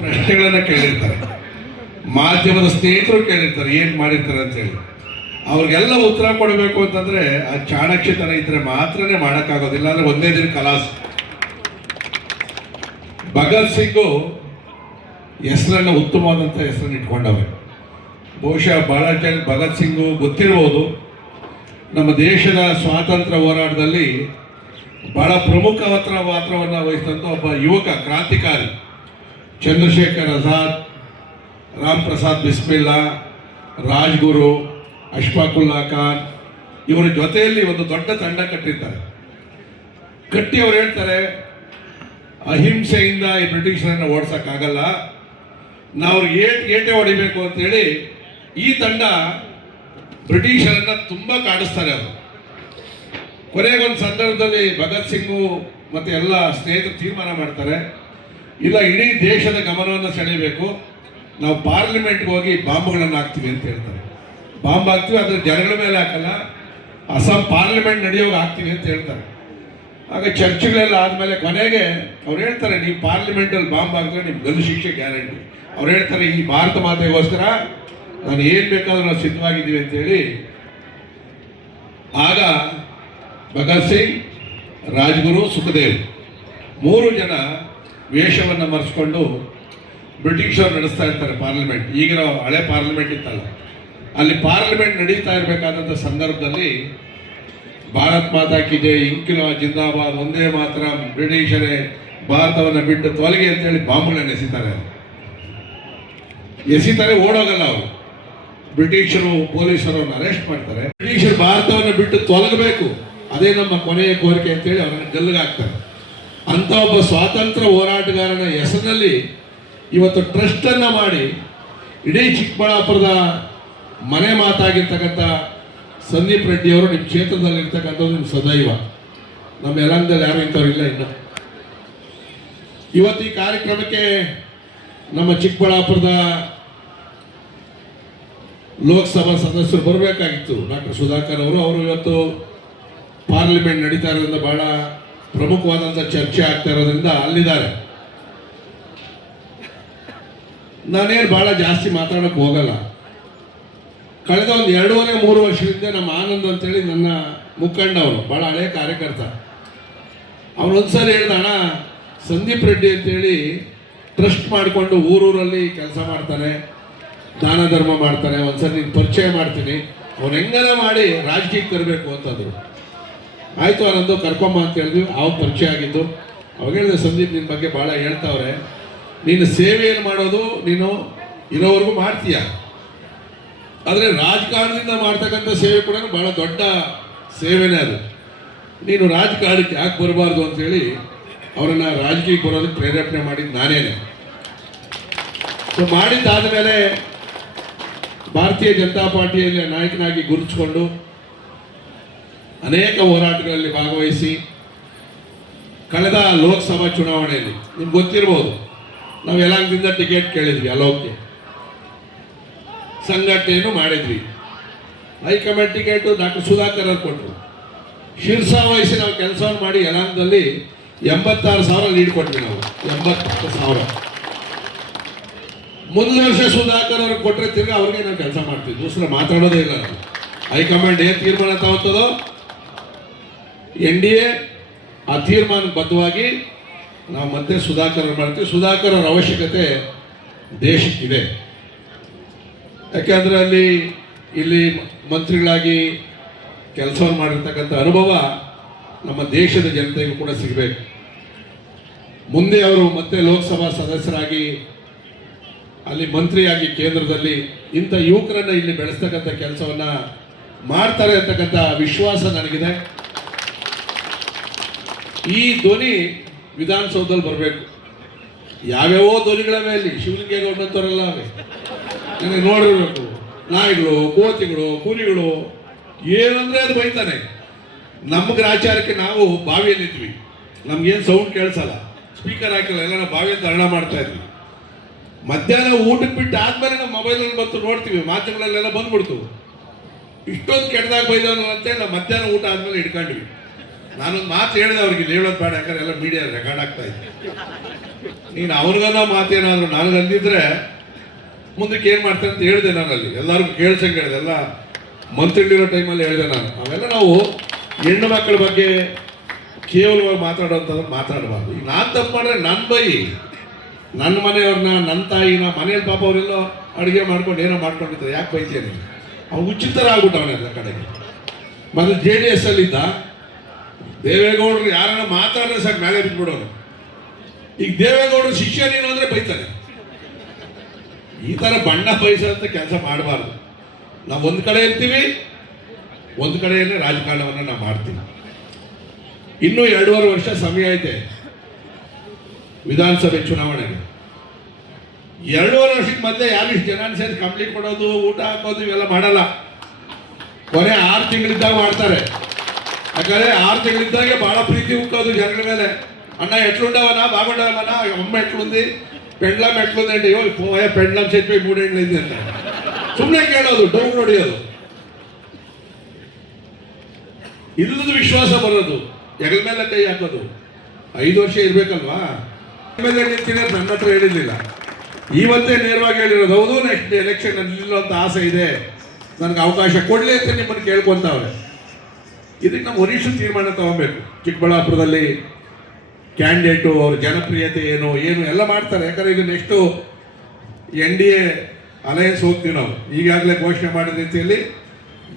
ಪ್ರಶ್ನೆಗಳನ್ನ ಕೇಳಿರ್ತಾರೆ, ಮಾಧ್ಯಮದ ಸ್ನೇಹಿತರು ಕೇಳಿರ್ತಾರೆ ಏನು ಮಾಡಿರ್ತಾರೆ ಅಂತೇಳಿ. ಅವ್ರಿಗೆಲ್ಲ ಉತ್ತರ ಕೊಡಬೇಕು ಅಂತಂದ್ರೆ ಆ ಚಾಣಕ್ಯತನ ಇದ್ರೆ ಮಾತ್ರನೇ ಮಾಡೋಕ್ಕಾಗೋದಿಲ್ಲ, ಅಂದ್ರೆ ಒಂದೇ ದಿನ ಕಲಾಸ್. ಭಗತ್ ಸಿಂಗು ಹೆಸರನ್ನ ಉತ್ತಮವಾದಂಥ ಹೆಸರನ್ನು ಇಟ್ಕೊಂಡವ್ರೆ. ಬಹುಶಃ ಬಹಳ ಜನ ಭಗತ್ ಸಿಂಗು ಗೊತ್ತಿರ್ಬೋದು. ನಮ್ಮ ದೇಶದ ಸ್ವಾತಂತ್ರ್ಯ ಹೋರಾಟದಲ್ಲಿ ಬಹಳ ಪ್ರಮುಖ ಪಾತ್ರವನ್ನು ವಹಿಸಿದಂಥ ಒಬ್ಬ ಯುವಕ ಕ್ರಾಂತಿಕಾರಿ. ಚಂದ್ರಶೇಖರ್ ಆಜಾದ್, ರಾಮ್ ಪ್ರಸಾದ್ ಬಿಸ್ಮಿಲ್ಲಾ, ರಾಜ್ಗುರು, ಅಶ್ಫಾಕುಲ್ಲಾ ಖಾನ್ ಇವರ ಜೊತೆಯಲ್ಲಿ ಒಂದು ದೊಡ್ಡ ತಂಡ ಕಟ್ಟಿರ್ತಾರೆ. ಕಟ್ಟಿ ಅವ್ರು ಹೇಳ್ತಾರೆ, ಅಹಿಂಸೆಯಿಂದ ಈ ಬ್ರಿಟಿಷರನ್ನು ಓಡಿಸೋಕ್ಕಾಗಲ್ಲ, ನಾವು ಏಟೆ ಹೊಡಿಬೇಕು ಅಂತೇಳಿ ಈ ತಂಡ ಬ್ರಿಟಿಷರನ್ನ ತುಂಬ ಕಾಡಿಸ್ತಾರೆ. ಅವರು ಕೊನೆಗೊಂದು ಸಂದರ್ಭದಲ್ಲಿ ಭಗತ್ ಸಿಂಗು ಮತ್ತು ಎಲ್ಲ ಸ್ನೇಹಿತರು ತೀರ್ಮಾನ ಮಾಡ್ತಾರೆ, ಇಲ್ಲ ಇಡೀ ದೇಶದ ಗಮನವನ್ನು ಸೆಳೆಯಬೇಕು, ನಾವು ಪಾರ್ಲಿಮೆಂಟ್ಗೆ ಹೋಗಿ ಬಾಂಬ್ಗಳನ್ನು ಹಾಕ್ತೀವಿ ಅಂತ ಹೇಳ್ತಾರೆ. ಬಾಂಬ್ ಹಾಕ್ತೀವಿ, ಅದರ ಜನಗಳ ಮೇಲೆ ಹಾಕಲ್ಲ, ಅಸ್ಸಾಂ ಪಾರ್ಲಿಮೆಂಟ್ ನಡೆಯೋವಾಗ ಹಾಕ್ತೀವಿ ಅಂತ ಹೇಳ್ತಾರೆ. ಆಗ ಚರ್ಚೆಗಳೆಲ್ಲ ಆದಮೇಲೆ ಕೊನೆಗೆ ಅವ್ರು ಹೇಳ್ತಾರೆ, ನೀವು ಪಾರ್ಲಿಮೆಂಟಲ್ಲಿ ಬಾಂಬ್ ಹಾಕಿದ್ರೆ ನಿಮ್ಗೆ ಗಲ್ಲು ಶಿಕ್ಷೆ ಗ್ಯಾರಂಟಿ. ಅವ್ರು ಹೇಳ್ತಾರೆ, ಈ ಭಾರತ ಮಾತೆಗೋಸ್ಕರ ನಾನು ಏನು ಬೇಕಾದ್ರೂ ನಾವು ಸಿದ್ಧವಾಗಿದ್ದೀವಿ ಅಂತೇಳಿ. ಆಗ ಭಗತ್ ಸಿಂಗ್, ರಾಜ್ಗುರು, ಸುಖದೇವ್ ಮೂರು ಜನ ವೇಷವನ್ನು ಮರೆಸ್ಕೊಂಡು ಬ್ರಿಟಿಷರು ನಡೆಸ್ತಾ ಇರ್ತಾರೆ ಪಾರ್ಲಿಮೆಂಟ್. ಈಗಿನ ಹಳೆ ಪಾರ್ಲಿಮೆಂಟ್ ಇತ್ತಲ್ಲ, ಅಲ್ಲಿ ಪಾರ್ಲಿಮೆಂಟ್ ನಡೀತಾ ಇರಬೇಕಾದಂಥ ಸಂದರ್ಭದಲ್ಲಿ ಭಾರತ್ ಮಾತಾ ಕಿ ಜೈ, ಇಂಕ್ವಿಲಾಬ್ ಜಿಂದಾಬಾದ್, ಒಂದೇ ಮಾತ್ರ, ಬ್ರಿಟಿಷರೇ ಭಾರತವನ್ನು ಬಿಟ್ಟು ತೊಲಗಿ ಅಂತೇಳಿ ಬಾಂಬ್ಗಳನ್ನು ಎಸಿತಾರೆ. ಓಡೋಗಲ್ಲ ಅವರು. ಬ್ರಿಟಿಷರು ಪೊಲೀಸರನ್ನು ಅರೆಸ್ಟ್ ಮಾಡ್ತಾರೆ. ಬ್ರಿಟಿಷರು ಭಾರತವನ್ನು ಬಿಟ್ಟು ತೊಲಗಬೇಕು, ಅದೇ ನಮ್ಮ ಕೊನೆಯ ಕೋರಿಕೆ ಅಂತೇಳಿ ಅವರನ್ನು ಗಲ್ಲಿಗಾಕ್ತಾರೆ. ಅಂತ ಒಬ್ಬ ಸ್ವಾತಂತ್ರ್ಯ ಹೋರಾಟಗಾರನ ಹೆಸರಿನಲ್ಲಿ ಇವತ್ತು ಟ್ರಸ್ಟನ್ನು ಮಾಡಿ ಇಡೀ ಚಿಕ್ಕಬಳ್ಳಾಪುರದ ಮನೆ ಮಾತಾಗಿರ್ತಕ್ಕಂಥ ಸಂದೀಪ್ ರೆಡ್ಡಿ ಅವರು ನಿಮ್ಮ ಕ್ಷೇತ್ರದಲ್ಲಿ ಇರ್ತಕ್ಕಂಥದ್ದು ನಿಮ್ಮ ಸದೈವ. ನಮ್ಮ ಯಲಹಂಕದಲ್ಲಿ ಯಾರು ಇಂಥವ್ರು ಇಲ್ಲ ಇನ್ನು. ಇವತ್ತು ಈ ಕಾರ್ಯಕ್ರಮಕ್ಕೆ ನಮ್ಮ ಚಿಕ್ಕಬಳ್ಳಾಪುರದ ಲೋಕಸಭಾ ಸದಸ್ಯರು ಬರಬೇಕಾಗಿತ್ತು, ಡಾಕ್ಟರ್ ಸುಧಾಕರ್ ಅವರು ಇವತ್ತು ಪಾರ್ಲಿಮೆಂಟ್ ನಡೀತಾ ಇರೋದ್ರಿಂದ ಬಹಳ ಪ್ರಮುಖವಾದಂಥ ಚರ್ಚೆ ಆಗ್ತಾ ಇರೋದ್ರಿಂದ ಅಲ್ಲಿದ್ದಾರೆ. ನಾನೇನು ಬಹಳ ಜಾಸ್ತಿ ಮಾತಾಡೋಕ್ಕೆ ಹೋಗಲ್ಲ. ಕಳೆದ ಒಂದು 2.5-3 ವರ್ಷದಿಂದ ನಮ್ಮ ಆನಂದ್ ಅಂತೇಳಿ ನನ್ನ ಮುಖಂಡ, ಅವರು ಭಾಳ ಹಳೆಯ ಕಾರ್ಯಕರ್ತ. ಅವನೊಂದ್ಸರಿ ಹೇಳ್ದ, ಅಣ್ಣ ಸಂದೀಪ್ ರೆಡ್ಡಿ ಅಂತೇಳಿ ಟ್ರಸ್ಟ್ ಮಾಡಿಕೊಂಡು ಊರೂರಲ್ಲಿ ಕೆಲಸ ಮಾಡ್ತಾನೆ, ದಾನ ಧರ್ಮ ಮಾಡ್ತಾನೆ, ಒಂದ್ಸರಿ ನೀನು ಪರಿಚಯ ಮಾಡ್ತೀನಿ, ಅವ್ನು ಹೆಂಗನ ಮಾಡಿ ರಾಜಕೀಯಕ್ಕೆ ತರಬೇಕು ಅಂತಂದರು. ಆಯಿತು ಆನಂದು, ಕರ್ಕೊಂಬ ಅಂತ ಹೇಳಿದ್ವಿ. ಅವಾಗ ಪರಿಚಯ ಆಗಿದ್ದು. ಅವಾಗ ಹೇಳಿದೆ, ಸಂದೀಪ್ ನಿನ್ನ ಬಗ್ಗೆ ಭಾಳ ಹೇಳ್ತಾವ್ರೆ, ನೀನು ಸೇವೆಯನ್ನು ಮಾಡೋದು ನೀನು ಇರೋವರೆಗೂ ಮಾಡ್ತೀಯ, ಆದರೆ ರಾಜಕಾರಣದಿಂದ ಮಾಡ್ತಕ್ಕಂಥ ಸೇವೆ ಕೂಡ ಭಾಳ ದೊಡ್ಡ ಸೇವೆನೇ ಅದು. ನೀನು ರಾಜಕಾರಣಕ್ಕೆ ಯಾಕೆ ಬರಬಾರ್ದು ಅಂತೇಳಿ ಅವರನ್ನು ರಾಜಕೀಯಕ್ಕೆ ಬರೋದಕ್ಕೆ ಪ್ರೇರೇಪಣೆ ಮಾಡಿದ್ದು ನಾನೇನೆ. ಸೊ ಮಾಡಿದ್ದಾದ ಮೇಲೆ ಭಾರತೀಯ ಜನತಾ ಪಾರ್ಟಿಯಲ್ಲಿ ನಾಯಕನಾಗಿ ಗುರುತಿಸಿಕೊಂಡು ಅನೇಕ ಹೋರಾಟಗಳಲ್ಲಿ ಭಾಗವಹಿಸಿ ಕಳೆದ ಲೋಕಸಭಾ ಚುನಾವಣೆಯಲ್ಲಿ ನಿಮ್ಗೆ ಗೊತ್ತಿರ್ಬೋದು, ನಾವು ಯಲಹಂಕದಿಂದ ಟಿಕೆಟ್ ಕೇಳಿದ್ವಿ, ಅಲೋಕ್ಗೆ ಸಂಘಟನೆಯನ್ನು ಮಾಡಿದ್ವಿ. ಹೈಕಮಾಂಡ್ ಟಿಕೆಟು ಡಾಕ್ಟರ್ ಸುಧಾಕರ್ ಅವರು ಕೊಟ್ಟರು. ಶಿರ್ಸಾ ವಹಿಸಿ ನಾವು ಕೆಲಸವನ್ನು ಮಾಡಿ ಯಲಹಂಕದಲ್ಲಿ 86,000 ಲೀಡ್ ಕೊಟ್ವಿ ನಾವು. 80,000 ಮುಂದಿನ ವರ್ಷ ಸುಧಾಕರ್ ಅವ್ರಿಗೆ ಕೊಟ್ಟರೆ ತಿರ್ಗಿ ಅವ್ರಿಗೆ ನಾವು ಕೆಲಸ ಮಾಡ್ತೀವಿ, ದೂಸರ ಮಾತಾಡೋದೇ ಇಲ್ಲ. ನಾವು ಹೈಕಮಾಂಡ್ ಏನು ತೀರ್ಮಾನ ತಗೋತದೋ NDA ಆ ತೀರ್ಮಾನಕ್ಕೆ ಬದ್ಧವಾಗಿ ನಾವು ಮತ್ತೆ ಸುಧಾಕರ್ ಅವ್ರು ಮಾಡ್ತೀವಿ. ಸುಧಾಕರ್ ಅವರ ಅವಶ್ಯಕತೆ ದೇಶಕ್ಕಿದೆ. ಯಾಕೆಂದರೆ ಇಲ್ಲಿ ಮಂತ್ರಿಗಳಾಗಿ ಕೆಲಸವನ್ನು ಮಾಡಿರ್ತಕ್ಕಂಥ ಅನುಭವ ನಮ್ಮ ದೇಶದ ಜನತೆಗೂ ಕೂಡ ಸಿಗಬೇಕು. ಮುಂದೆ ಅವರು ಮತ್ತೆ ಲೋಕಸಭಾ ಸದಸ್ಯರಾಗಿ ಅಲ್ಲಿ ಮಂತ್ರಿಯಾಗಿ ಕೇಂದ್ರದಲ್ಲಿ ಇಂಥ ಯುವಕರನ್ನು ಇಲ್ಲಿ ಬೆಳೆಸ್ತಕ್ಕಂಥ ಕೆಲಸವನ್ನು ಮಾಡ್ತಾರೆ ಅಂತಕ್ಕಂಥ ವಿಶ್ವಾಸ ನನಗಿದೆ. ಈ ಧ್ವನಿ ವಿಧಾನಸೌಧದಲ್ಲಿ ಬರಬೇಕು. ಯಾವ್ಯಾವೋ ಧ್ವನಿಗಳವೆ ಅಲ್ಲಿ, ಶಿವಲಿಂಗೇಗೌಡಂತವರೆಲ್ಲ ಅವೆ, ನನಗೆ ನೋಡಿರ್ಬೇಕು. ನಾಯಿಗಳು, ಕೋತಿಗಳು, ಕುರಿಗಳು, ಏನಂದ್ರೆ ಅದು ಬೈತಾನೆ. ನಮ್ಮ ಗ್ರಾಚಾರಕ್ಕೆ ನಾವು ಬಾವಿಯಲ್ಲಿದ್ವಿ, ನಮ್ಗೇನು ಸೌಂಡ್ ಕೇಳಿಸಲ್ಲ, ಸ್ಪೀಕರ್ ಹಾಕಿಲ್ಲ, ಎಲ್ಲ ನಾವು ಬಾವಿಯಲ್ಲಿ ಧರಣ ಮಾಡ್ತಾ ಇದ್ವಿ. ಮಧ್ಯಾಹ್ನ ಊಟಕ್ಕೆ ಬಿಟ್ಟು ಆದ್ಮೇಲೆ ನಾವು ಮೊಬೈಲಲ್ಲಿ ಬಂತು ನೋಡ್ತೀವಿ, ಮಾಧ್ಯಮಗಳಲ್ಲೆಲ್ಲ ಬಂದ್ಬಿಡ್ತು. ಇಷ್ಟೊಂದು ಕೆಟ್ಟದಾಗ ಬೈದವನಂತೆ ನಾವು ಮಧ್ಯಾಹ್ನ ಊಟ ಆದ್ಮೇಲೆ ಹಿಡ್ಕೊಂಡ್ವಿ. ನಾನೊಂದು ಮಾತು ಹೇಳಿದೆ ಅವ್ರಿಗೆ, ಹೇಳೋದು ಬೇಡ, ಯಾಕಂದ್ರೆ ಎಲ್ಲ ಮೀಡಿಯಾ ರೆಕಾರ್ಡ್ ಆಗ್ತಾ ಇತ್ತು. ನೀನು ಅವನಿಗನ್ನ ಮಾತೇನಾದ್ರು ನನಗೆ ಅಂದಿದ್ರೆ ಮುಂದಕ್ಕೆ ಏನು ಮಾಡ್ತೇನೆ ಅಂತ ಹೇಳಿದೆ ನಾನು. ಅಲ್ಲಿ ಎಲ್ಲರಿಗೂ ಕೇಳ್ಸಂಗೆ ಹೇಳಿದೆ, ಎಲ್ಲ ಮಂತ್ರಿಗಳಿರೋ ಟೈಮಲ್ಲಿ ಹೇಳಿದೆ ನಾನು. ಅವೆಲ್ಲ ನಾವು ಹೆಣ್ಣು ಮಕ್ಕಳ ಬಗ್ಗೆ ಕೇವಲವಾಗಿ ಮಾತಾಡೋಂಥದ್ದು ಮಾತಾಡಬಾರ್ದು. ಈಗ ನಾನು ತಪ್ಪು ಮಾಡಿದ್ರೆ ನನ್ನ ಬೈ, ನನ್ನ ಮನೆಯವ್ರನ್ನ, ನನ್ನ ತಾಯಿನ, ಮನೇಲಿ ಪಾಪ ಅವರೆಲ್ಲೋ ಅಡುಗೆ ಮಾಡ್ಕೊಂಡು ಏನೋ ಮಾಡ್ಕೊಂಡಿರ್ತಾರೆ, ಯಾಕೆ ಬೈತೇನೆ? ಅವ್ನು ಉಚಿತರ ಆಗ್ಬಿಟ್ಟವನೆಲ್ಲ ಕಡೆಗೆ. ಮತ್ತು JDS ಅಲ್ಲಿದ್ದ ದೇವೇಗೌಡರು ಯಾರನ್ನ ಮಾತಾಡಿದ್ರೆ ಸಾಕು ಮೇಲೆ ಬಿಟ್ಬಿಡೋನು. ಈಗ ದೇವೇಗೌಡರು ಶಿಷ್ಯ ನೀನು ಅಂದರೆ ಬೈತಾನೆ. ಈ ಥರ ಬಣ್ಣ ಬಯಸೋಂಥ ಕೆಲಸ ಮಾಡಬಾರ್ದು. ನಾವು ಒಂದು ಕಡೆ ಇರ್ತೀವಿ, ಒಂದು ಕಡೆಯಲ್ಲೇ ರಾಜಕಾರಣವನ್ನು ನಾವು ಮಾಡ್ತೀವಿ. ಇನ್ನೂ 2.5 ವರ್ಷ ಸಮಯ ಐತೆ ವಿಧಾನಸಭೆ ಚುನಾವಣೆಗೆ. 2.5 ವರ್ಷಕ್ಕೆ ಮೊದಲೇ ಯಾರು ಇಷ್ಟು ಜನ ಸೇರಿ ಕಂಪ್ಲೀಟ್ ಕೊಡೋದು, ಊಟ ಹಾಕೋದು ಇವೆಲ್ಲ ಮಾಡಲ್ಲ. ಕೊನೆ 6 ತಿಂಗಳಿದ್ದಾಗ ಮಾಡ್ತಾರೆ. ಯಾಕಂದರೆ 6 ತಿಂಗಳಿದ್ದಾಗೆ ಭಾಳ ಪ್ರೀತಿ ಉಕ್ಕೋದು ಜನಗಳ ಮೇಲೆ. ಅಣ್ಣ ఎట్లుండవనా బాగుండవనా అమ్మ ఎట్లుంది పెండ్లం ఎట్లుందండి అయ్యో పోయే పెండ్లం చెప్పి 3 ఏళ్ళైంది ಅಂತ ಸುಮ್ಮನೆ ಕೇಳೋದು, ಡೌನ್ ಹೊಡಿಯೋದು, ಇಲ್ಲದ ವಿಶ್ವಾಸ ಬರೋದು, ಹೆಗಲ ಮೇಲೆ ಕೈ ಹಾಕೋದು. 5 ವರ್ಷ ಇರಬೇಕಲ್ವಾ? ಆಮೇಲೆ ನಿಂತಿನ ನನ್ನ ಹತ್ರ ಹೇಳಿರಲಿಲ್ಲ, ಇವತ್ತೇ ನೇರವಾಗಿ ಹೇಳಿರೋದು. ಹೌದು, ನೆಕ್ಸ್ಟ್ ಎಲೆಕ್ಷನ್ ಅಲ್ಲಿ ನಿಲ್ಲುವಂಥ ಆಸೆ ಇದೆ, ನನಗೆ ಅವಕಾಶ ಕೊಡಲಿ ಅಂತ ನಿಮ್ಮನ್ನು ಕೇಳ್ಕೊತಾವ್ರೆ. ಇದಕ್ಕೆ ನಮ್ಮ ವರಿಷ್ಠ ತೀರ್ಮಾನ ತಗೋಬೇಕು. ಚಿಕ್ಕಬಳ್ಳಾಪುರದಲ್ಲಿ ಕ್ಯಾಂಡಿಡೇಟು ಅವ್ರ ಜನಪ್ರಿಯತೆ ಏನು ಎಲ್ಲ ಮಾಡ್ತಾರೆ. ಯಾಕಂದರೆ ಈಗ ನೆಕ್ಸ್ಟು NDA ಅಲಯನ್ಸ್ ಹೋಗ್ತೀವಿ ನಾವು. ಈಗಾಗಲೇ ಘೋಷಣೆ ಮಾಡಿದ ರೀತಿಯಲ್ಲಿ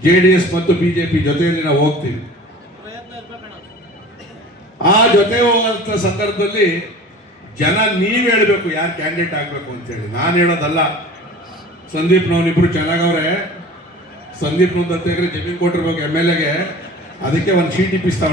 JDS ಮತ್ತು BJP ಜೊತೆಯಲ್ಲಿ ನಾವು ಹೋಗ್ತೀವಿ. ಆ ಜೊತೆ ಹೋಗುವಂಥ ಸಂದರ್ಭದಲ್ಲಿ ಜನ ನೀವು ಹೇಳಬೇಕು ಯಾರು ಕ್ಯಾಂಡಿಡೇಟ್ ಆಗಬೇಕು ಅಂತೇಳಿ. ನಾನು ಹೇಳೋದಲ್ಲ. ಸಂದೀಪ್ನವನಿಬ್ಬರು ಚೆನ್ನಾಗವ್ರೆ. ಸಂದೀಪ್ನೊಂದು 10 ಎಕರೆ ಜಮೀನು ಕೊಟ್ಟಿರ್ಬೇಕು MLAಗೆ, ಅದಕ್ಕೆ ಒಂದು ಸೀಟ್ ಇಪ್ಪಿಸ್ತಾ